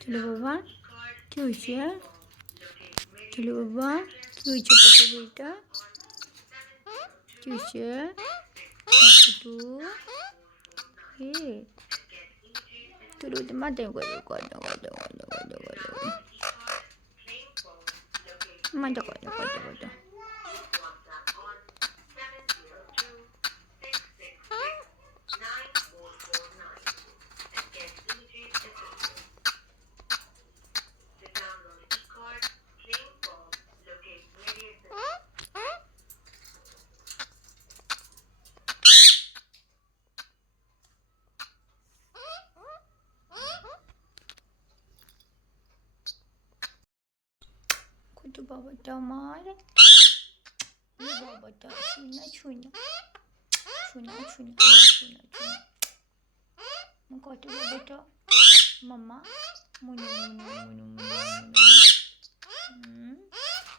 চলো বাবা, কি হয়েছে? চলো বাবা, কি হয়েছে পাপা বইটা? কি হয়েছে? একটু চলো মাথা করো করো করো করো করো করো মাথা করো করো করো। কত বাবাটা আমার, বাবাটা শুনা শুনা শুনা শুনা শুনা শুনা কত বাবাটা মাম্মা মুনু মুনু মুনু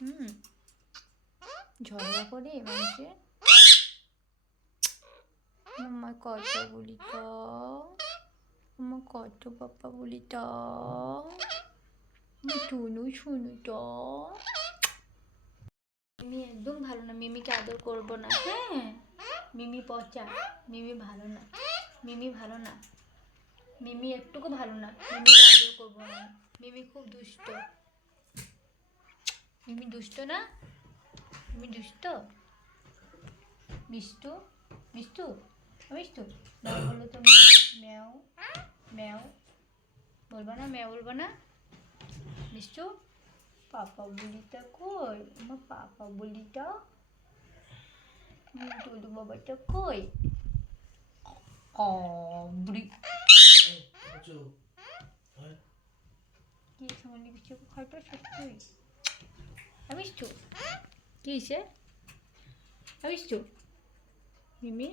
মুনু ঝগড়া করে মানুষে মাম্মা কত বলি তো, মাম্মা কত পাপা বলি তো, শুনু শুনু তো। মিমি একদম ভালো না, মিমিকে আদর করবো না। হ্যাঁ মিমি পচা, মিমি ভালো না, মিমি ভালো না, মিমি একটুকু ভালো না, মিমিকে আদর করবো না। মিমি খুব দুষ্ট, মিমি দুষ্ট না, মিমি দুষ্ট। মিষ্টু মিষ্টু মিষ্টু ম্যাও বলো তো, ম্যাও ম্যাও বলবা না, ম্যাও বলবা না। মিষ্টু পাপা বলিটা কই, আমার পাপা বলিটা, টুলু বাবাটা কই? বুড়ি কি সামান্য কিছু খাইটা সত্যি মিষ্টু, কি হয়েছে মিষ্টু? মিমি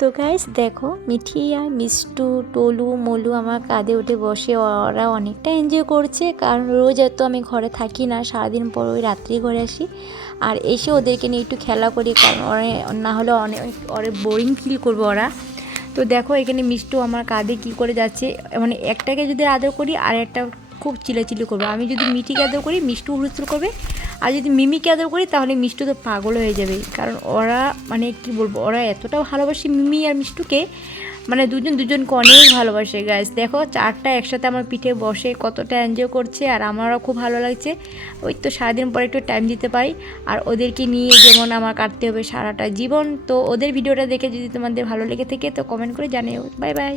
তো গাইস দেখো, মিঠি আর মিষ্টু টলু মলু আমার কাঁধে উঠে বসে ওরা অনেকটা এনজয় করছে। কারণ রোজ এত আমি ঘরে থাকি না, সারাদিন পর ওই রাত্রি ঘরে আসি, আর এসে ওদেরকে নিয়ে একটু খেলা করি, কারণ ওরা না হলে অনেক বোরিং ফিল করবে ওরা। তো দেখো এখানে মিষ্টু আমার কাঁধে কী করে যাচ্ছে, মানে একটাকে যদি আদর করি আর একটা খুব চিলাচিলি করবে। আমি যদি মিঠিকে আদর করি মিষ্টু হুলস্থুল করবে, আর যদি মিমিকে আদর করি তাহলে মিষ্টু তো পাগল হয়ে যাবে। কারণ ওরা মানে কি বলবো, ওরা এতটা ভালোবাসে মিমি আর মিষ্টুকে, মানে দুজনকে অনেক ভালোবাসে। গাইস দেখো চারটা একসাথে আমার পিঠে বসে কতটা এনজয় করছে, আর আমারও খুব ভালো লাগছে। ওই তো সারাদিন পরে একটু টাইম দিতে পাই, আর ওদেরকে নিয়ে যেমন আমার কাটতে হবে সারাটা জীবন। তো ওদের ভিডিওটা দেখে যদি তোমাদের ভালো লেগে থাকে তো কমেন্ট করে জানিও। Bye bye.